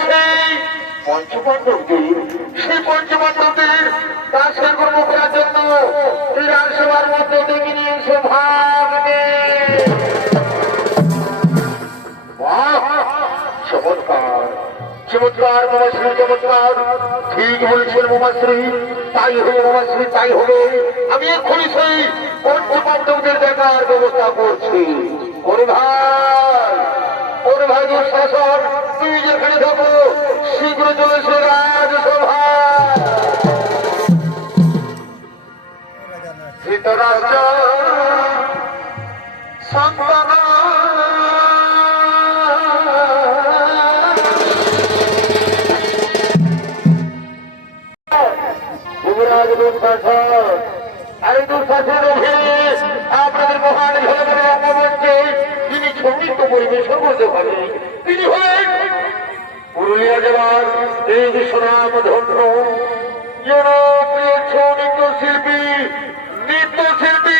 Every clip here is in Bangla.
সেই পঞ্চপাণ্ডবদের সেই পঞ্চপাণ্ডবদের দাসের কর্ম করার জন্য বিধানসভার মধ্যে ডেকে নিয়ে এসে ভাগ চমৎকার চমৎকার মামাশ্রী চমৎকার ঠিক বলেছেন মামাশ্রী তাই হবে মামাশ্রী তাই হবে আমি এক্ষুনি সেই পঞ্চপাণ্ডবদের দেখার ব্যবস্থা করছি ওরে ভাই দুঃশাসন তুই যেখানে থাকো শীঘ্র চলেছে রাজসভা ধৃতরাষ্ট্র সন্তান যুবরাজ দুঃশাসন আরে দুঃশাসন আপনাদের মহান ঝলকের অঙ্গমঞ্চে যিনি সঙ্গীত পরিবেশন করতে পারেন তিনি হলেন পুরুলিয়া জেলার এই সুনাম ধন্য জনপ্রিয় নৃত্যশিল্পী নৃত্যশিল্পী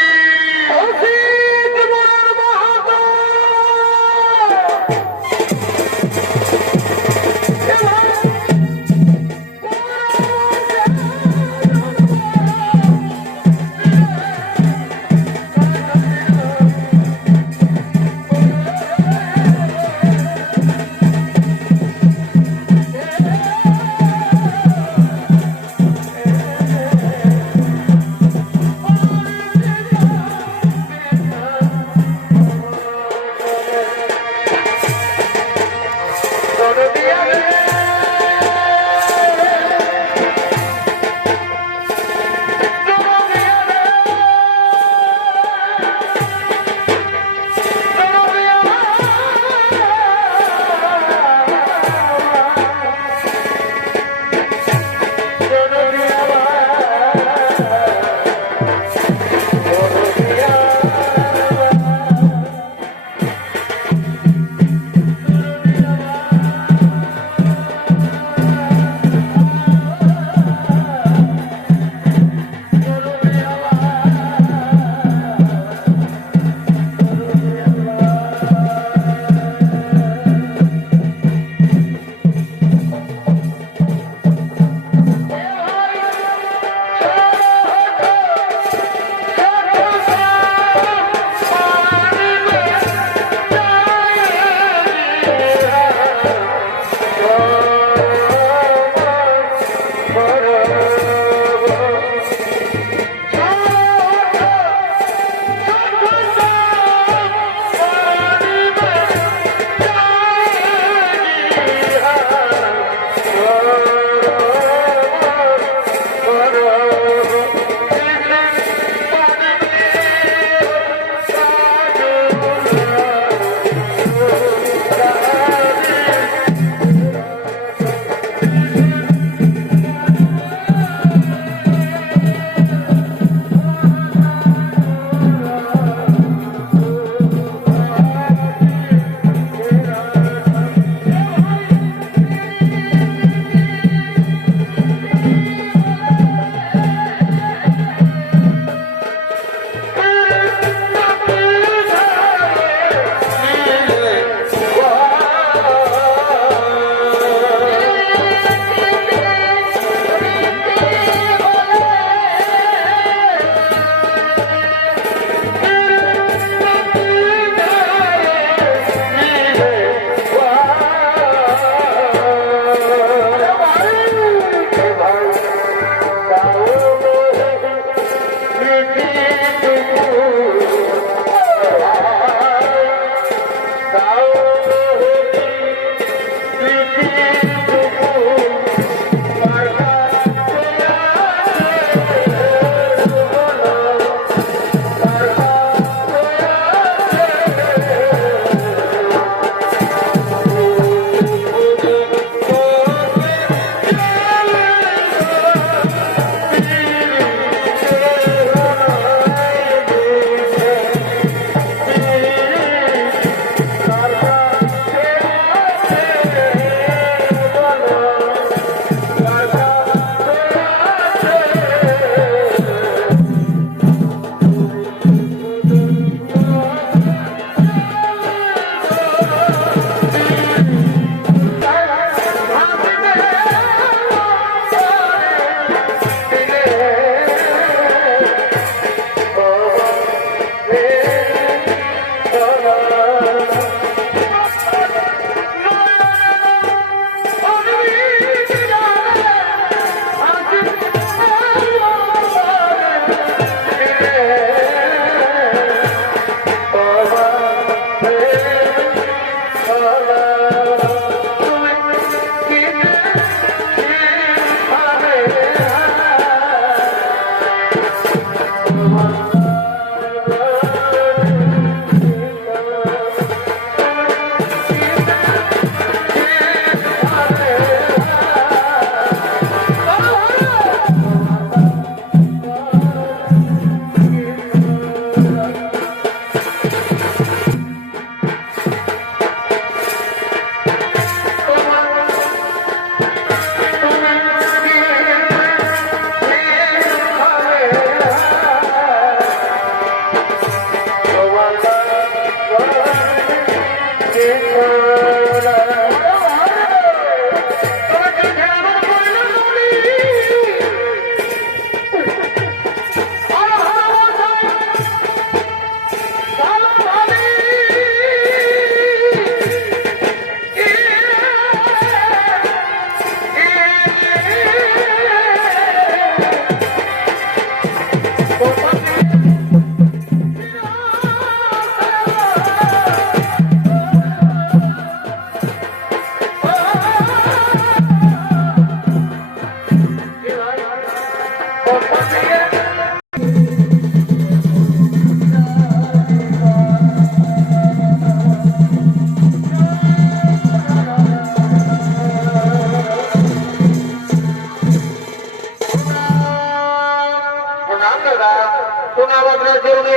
আপনার জন্য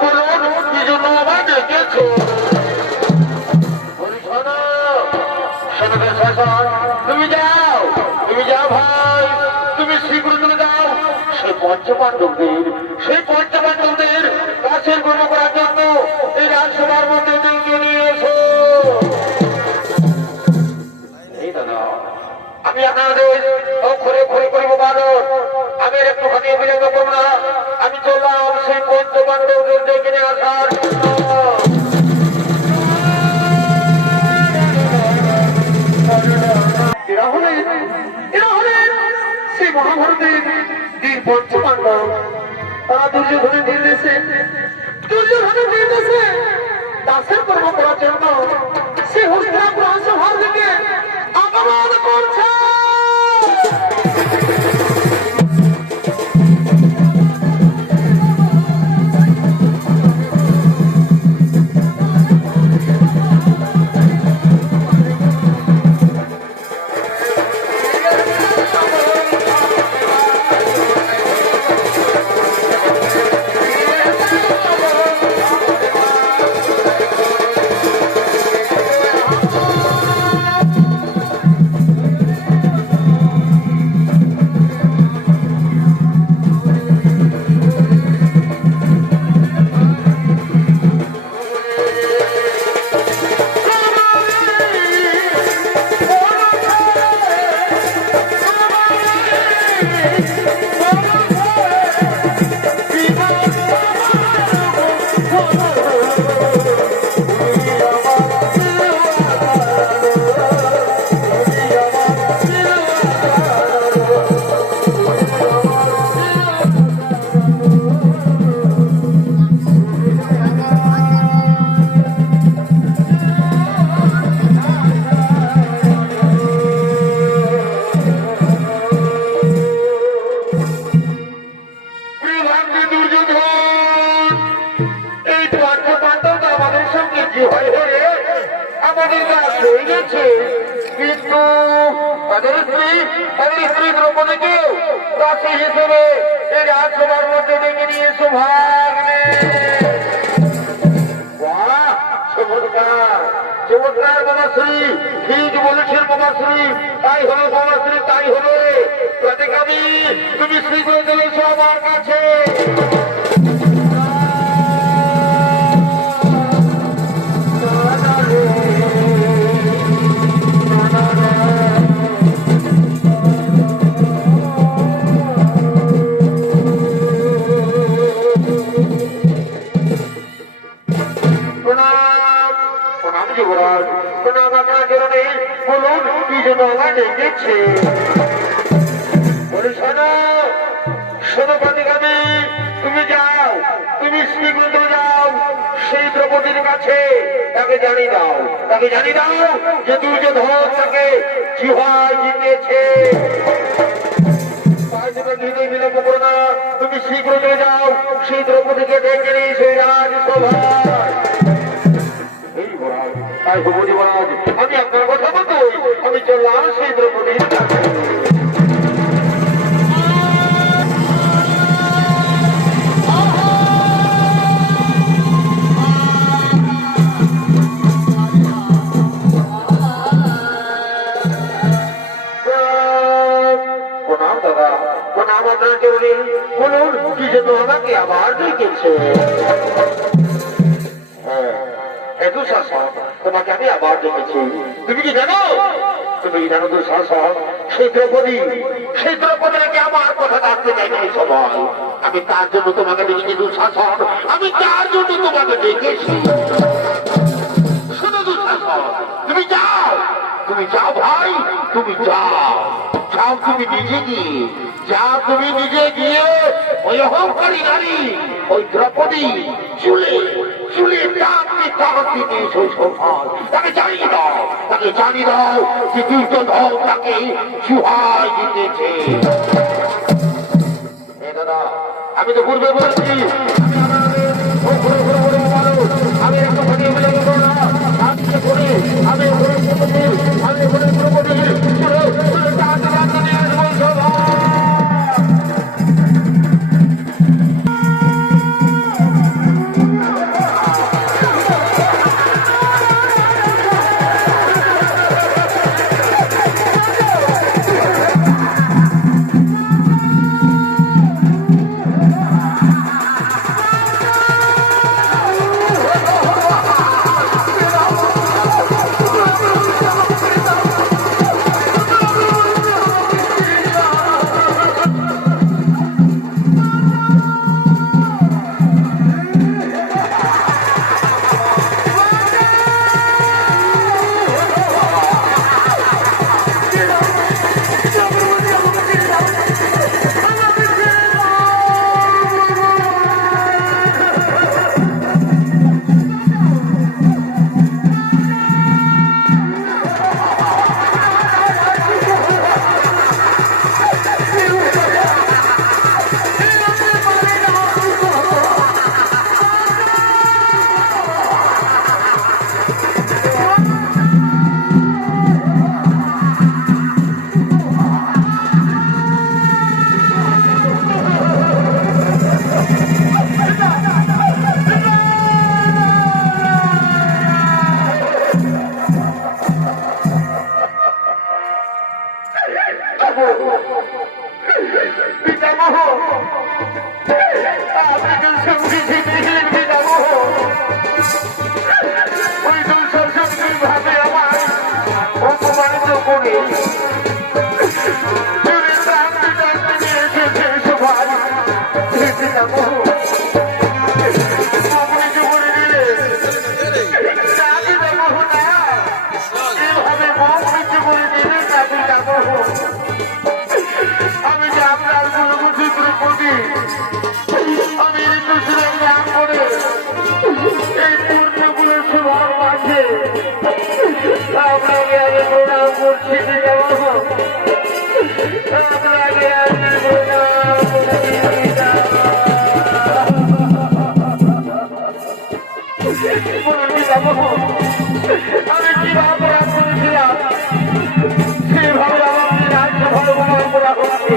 বলুন কি জন্য আমায় ডেকেছো? বলি শোনো, শোনো শাসন, তুমি যাও ভাই, তুমি শীঘ্র চলে যাও সেই পঞ্চপাণ্ডবদের কাছের গ্রহণ করার জন্য এই রাজসভার মধ্যে নিয়ে এসো। এই দাদা, আমি আপনাদের অক্ষরে অক্ষরে করিব বালক, আমি একটুখানি বিলম্ব করব না, আমি চললাম সেই পঞ্চপাণ্ডবদের ডেকে নিয়ে আসার জন্য। এরা হলেন সেই মহাভারতের বীর পঞ্চপাণ্ডব। তারা দুর্যোধনের নির্দেশে দাসের কর্ম করার জন্য সে হস্তিনাপুর রাজসভার দিকে আগমন করছে। কিন্তু তাদের স্ত্রী দ্রৌপদীকে দাসী হিসেবে এই রাজসভার মধ্যে ডেকে নিয়ে এসো ভাগ্নে। চমৎকার বাবাশ্রী, ঠিক বলেছেন বাবাশ্রী, তাই হবে বাবাশ্রী, তাই হবে। প্রতিকামী তুমি শীঘ্র চলেছ আমার কাছে। বলুন কি জন্য আমায় ডেকেছে? বলি শোনো, প্রতিকামী তুমি যাও, তুমি শীঘ্র যাও সেই দ্রৌপদীর কাছে, তাকে জানিয়ে দাও যে দুর্যোধন তাকে জিহায় জিতেছে। বিলম্ব করো না, তুমি শীঘ্র চলে যাও সেই দ্রৌপদীকে ডেকে নিয়ে সেই রাজসভায়। আমি আপনার কথা মতো আমি চললাম সেই দ্রৌপদীর কাছে। বলুন কি জন্য আমাকে আবার ডেকেছে? তোমাকে আমি আবার ডেকেছি, তুমি কি জানো? তুমি কি জানো দুঃশাসন, সেই দ্রৌপদীকে আমার কথা রাখতে চাইনি সবাই। আমি তার জন্য তোমাকে ডেকেছি দুঃশাসন, আমি তার জন্য তোমাকে ডেকেছি। শুনো দুঃশাসন, তুমি যাও ভাই, তুমি যাও তুমি নিজে গিয়ে ওই অহংকারী নারী ওই দ্রৌপদী চুলে তাকে জানিয়ে দাও যে দুর্যোধন তাকে জিহায় জিতেছে। দাদা, আমি তো পূর্বে বলেছি আমি একটুখানি আমি পিতামহ আপনি তো সঙ্গী দিলেন পিতামহ ওই দুঃসব শক্তি ভাবে আমার অপমানিত করে আমি যে আপনার গুণগুচিত্র প্রতি আমি ঋতুশ্রীর নাম করে এই পূর্ণগুলোর সবার মাঝে আপনাকে আমি প্রণাম করছি আপনাকে আমি প্রণাম করছি আমি কি অপরাধ করেছিলাম সেভাবে আমাকে রাজ্য ভগবান করা হচ্ছে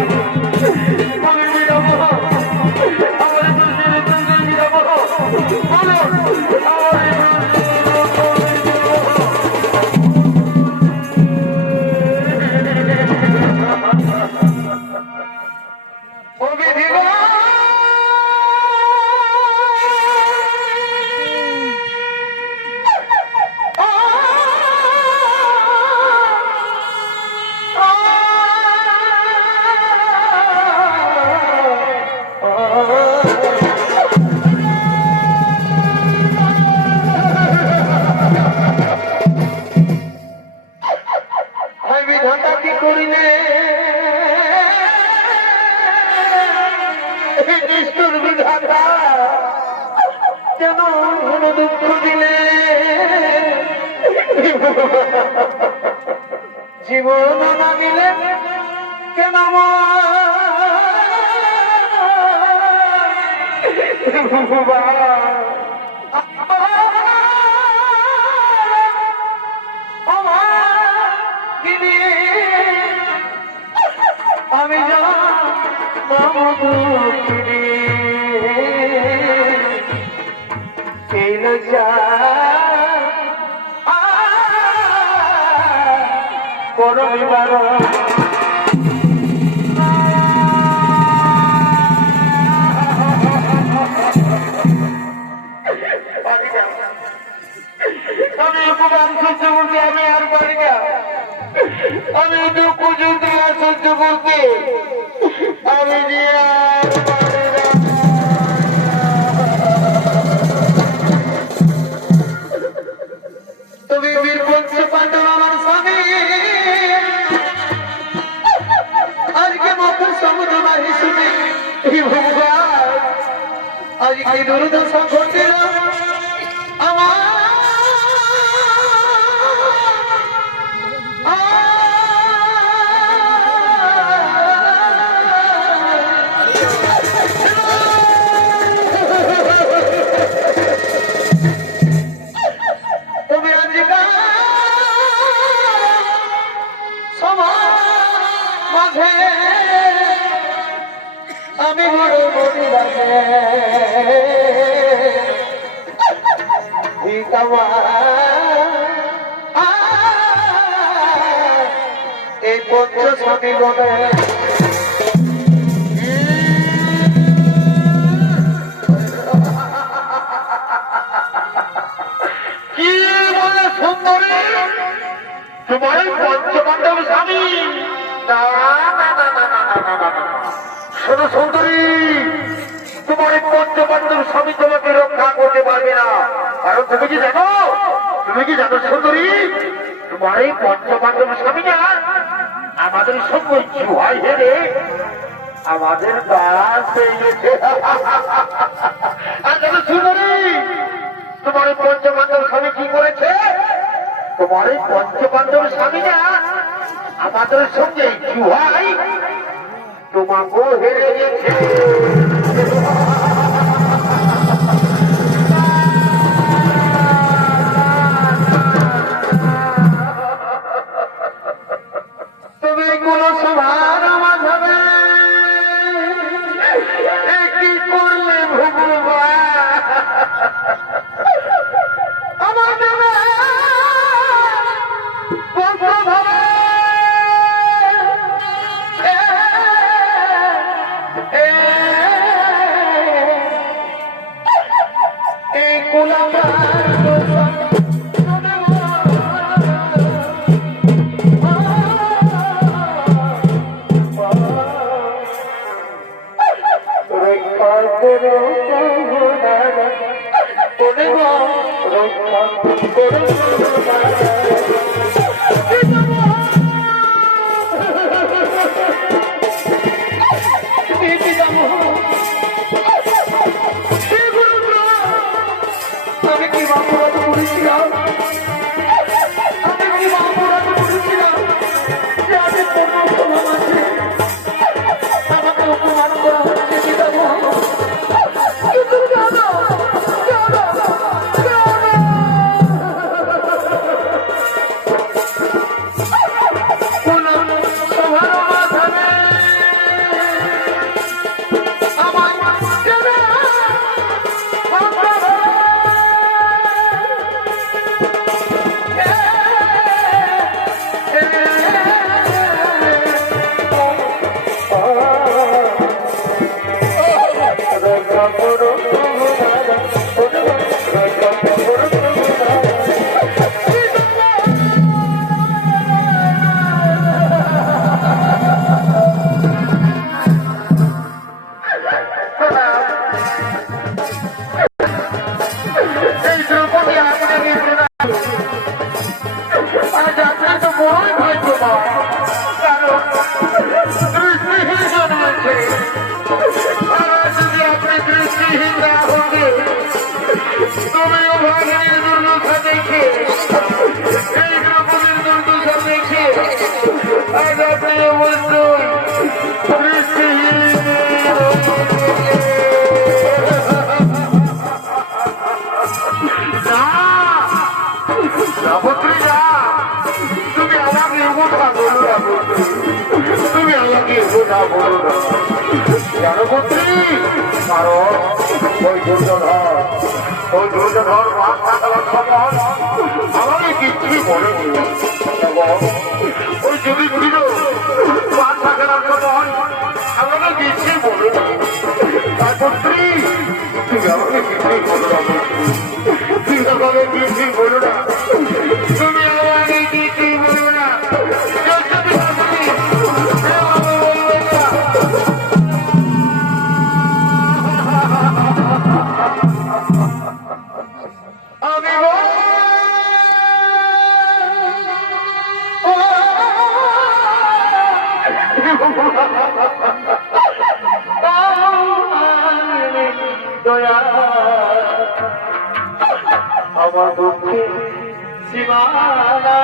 কেন দুঃখ দিলে জীবন না দিলে কেন আমি করবিবার আমি উপকার সহ্য করতে আমি আর পারি না আমি দুঃখ যন্ত্র সহ্য করতে আমি তুমি বীর বলছো পাণ্ডব আমার স্বামী আজকে মাথা সমুদ্র মাহি শুনে ভগবান আজকে দুর্দশা ঘটিল আমার আমি এই পঞ্চ স্বামী বলে কি বলে সুন্দরী তোমার পঞ্চপাণ্ডব স্বামী শোনো সুন্দরী তোমার পঞ্চপাণ্ডব স্বামী তোমাকে রক্ষা করতে পারবে না কারণ তুমি কি জানো সুন্দরী তোমার এই পঞ্চপাণ্ডব স্বামী না আমাদের সঙ্গে জুহাই হেরে আমাদের বাস হয়ে গেছে আর জানো সুন্দরী তোমার এই পঞ্চপাণ্ডব স্বামী কি করেছে তোমার এই পঞ্চপাণ্ডব স্বামী না আমাদের সঙ্গে জুহাই তোমাকেও হেরে গেছে তুমি কোন সভার মাঝাবে কি করলে ভগবান আমাদের তুমি আমাকে বোঝা বলো না জানো পুত্রী, কারণ ওই দুর্যোধন মাঠ থাকার সময় আমাকে কিছুই বলেনি। ওই যদি ছিল মাঠ থাকার সময় আমাকে কিছুই বলেনি। তার পুত্রী তুমি আমাকে কিছুই বলো না, তুমি আমাকে কিছুই বলো না, তুমি আমাকে কিছুই বলো না। আমার দুঃখে সীমানা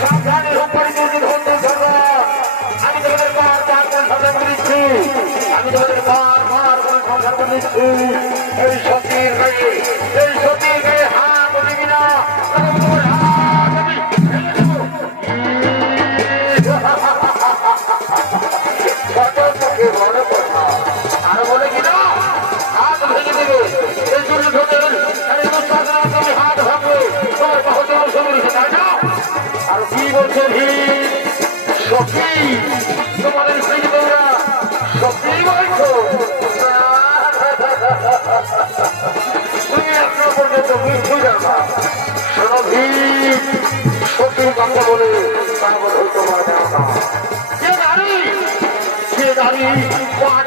সাবধানে উপরে দুর্নীতি হতে থাকবে। আমি তোমাদের বার সংসার করে দিচ্ছি, আমি তোমাদের বার করে সংসার করে দিচ্ছি। এই সতীর গায়ে, এই সতীর গায়ে হাত দিবি না, আর বলে কিনা হাত ভেঙে দেবে। এই জন্য তুমি হাত ভাঙবে, তোমার বাহুতে অংশ বেরিয়েছে, তাই না? আর কি বলছে সখী, তোমাদের সেই বউরা সখী বলছো? তুমি এখনো পর্যন্ত বুঝতে যাবা সখী, সখী কথা বলে তারপর হয়তো মারা যাবে। যে নারী, যে নারী পাঁচ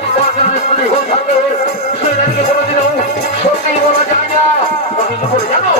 স্ত্রী হয়ে থাকে, সে নারীকে কোনোদিনও সত্যি বলা যায় না। তুমি কি করে জানো?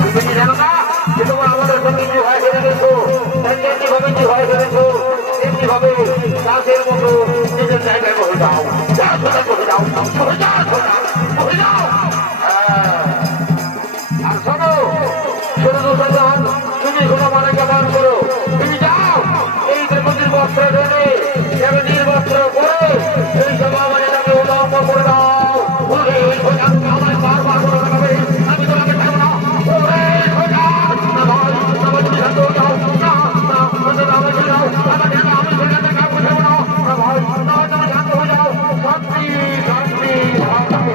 তুমি কি জানো না যে তোমার আমাদের সঙ্গে যে ভয় ফেলে গেছো, এমনি ভাবে যে ভয় ফেলেছো, এমনি ভাবে গাছের মতো নিজের জায়গায় বসে যাও, যাও সোজা বসে যাও, বসে যাও সোজা বসে যাও। আর শোনো, শোনো মুসলমান, তুমি সোনা মালাকে মান করো, তুমি যাও এই দেবতীর বস্ত্র ধরে দেবতীর বস্ত্র পরে এই সভা মানে তাকে উলম্ব করে দাও। আমার বারবার করে দেখাবে, আমি তোমাকে খাবো না। শান্তি শান্তি শান্তি।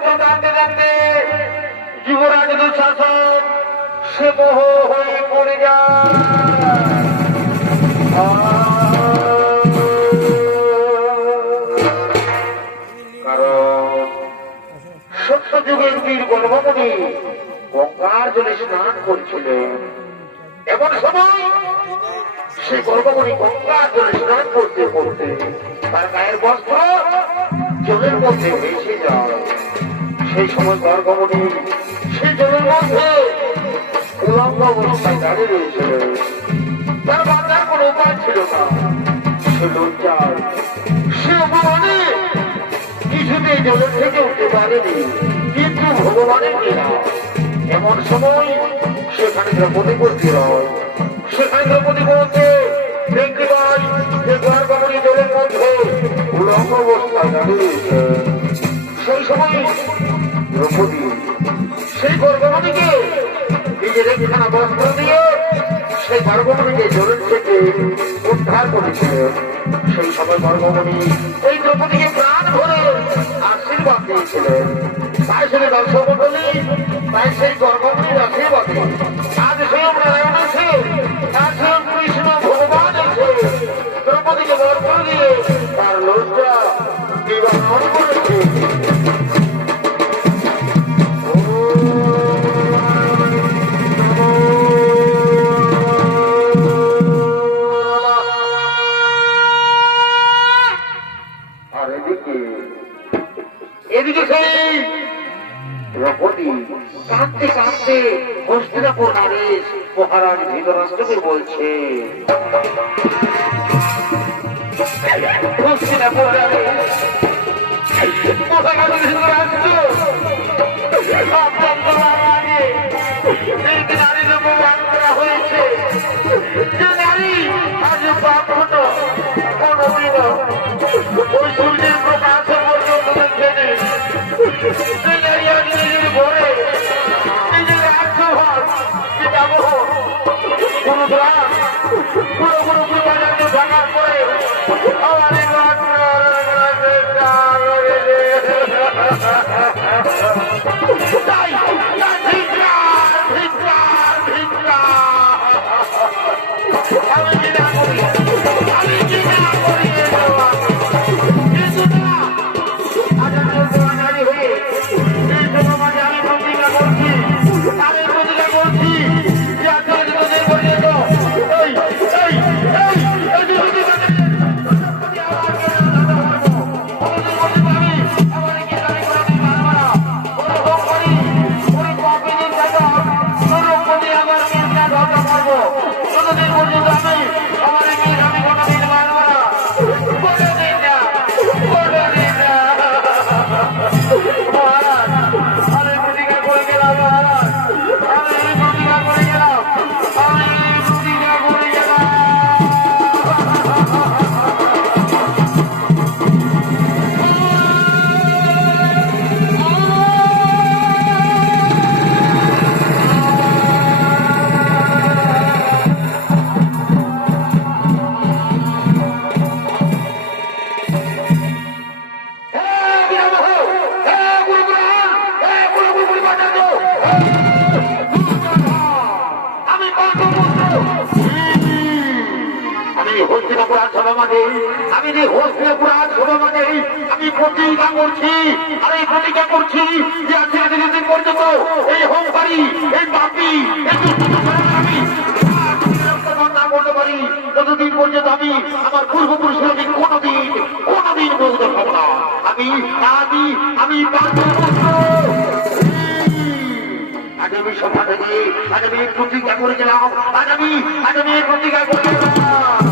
রক্ত টানতে টানতে যুবরাজ দুঃশাসন সে মোহ হয়ে পড়ে যায়। কারণ সত্য যুগের বীর গর্ভমণি গঙ্গার জলে স্নান করছিলেন। এমন সময় সে গর্ভমণি গঙ্গার জলে স্নান করতে করতে তার গায়ের বস্ত্র জলের মধ্যে ভেসে যায়। সেই সময় গর্ভমণি সে জলের মধ্যে উলঙ্গ অবস্থায় দাঁড়িয়ে রয়েছিল। তার বাঁচার কোনো উপায় ছিল না। সে লজ্জায় সে অপমানে কিছুতেই জলের থেকে উঠতে পারেনি, কিন্তু ভগবানের কিনা। এমন সময় সেখানে দ্রৌপদী উপস্থিত হয়। সেখানে দ্রৌপদী বলতে দেখতে পাই যে গর্ভমণি জলের মধ্যে উলঙ্গ অবস্থায় দাঁড়িয়ে রয়েছে। সেই সময় দ্রৌপদী সেই গর্ভমণিকে নিজের একখানা বস্ত্র দিয়ে সেই গর্ভমণিকে জলের থেকে উদ্ধার করেছিলেন। সেই সময় গর্ভমণি এই দ্রৌপদীকে প্রাণ ভরে আশীর্বাদ দিয়েছিলেন। তাই সেটা দর্শক বলি, তাই সেই গর্ভমণির আশীর্বাদে আজ স্বয়ং নারায়ণ আছে, আজ স্বয়ং কৃষ্ণ ভগবান আছে দ্রৌপদীকে বস্ত্র দিয়ে তার লজ্জা নিবারণ করেছে। এদিকে সেই দ্রৌপদী কাঁদতে কাঁদতে হস্তিনাপুর নরেশ মহারাজ ধৃতরাষ্ট্রকে বলছে, হস্তিনাপুর নরেশ মহারাজ ধৃতরাষ্ট্র নারীর অপমান করা হয়েছে। যে নারী আজ পাপ হতো কোনদিনও ওই সূর্যের প্রকাশ পর্যন্ত দেখেনি। নিজের ঘরে নিজের আত্মভাব যাবো কোনো গ্রাম পুরো পুরো বাজারকে ভাঙার পরে আমি প্রতিজ্ঞা করছি, আর এই প্রতিজ্ঞা করছি যে আজকে দিন পর্যন্ত এই হোমকারী এই পাপী আমি না করতে পারি ততদিন পর্যন্ত আমি আমার পূর্বপুরুষের আমি কোনোদিন বলতে পারবো না। আমি আমি আমি আজ আমি সভা থেকে আজ আমি প্রতিজ্ঞা করে গেলাম, আজ আমি প্রতিজ্ঞা করে গেলাম।